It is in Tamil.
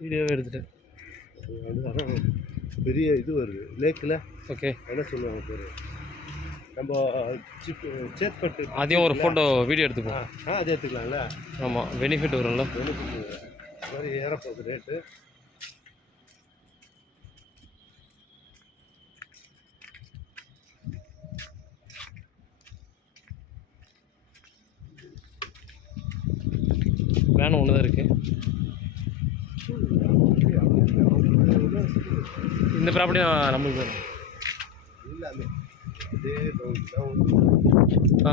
வீடியோவே எடுத்துட்டேன். அதான் பெரிய இது வருது லேக்கில். ஓகே, என்ன சொல்லுவாங்க பேர், நம்ம சேத்பட்டு அதையும் ஒரு ஃபோட்டோ வீடியோ எடுத்துப்போம். அது எடுத்துக்கலாம்ல. ஆமாம், பெனிஃபிட் வரும்ல. இந்த மாதிரி ஏறப்போகுது ரேட்டு. வேணும் ஒன்று தான் இருக்குது. இந்த ப்ராப்பர்ட்டி நம்மளுக்கு வேணும். எல்லாமே இதே ஆ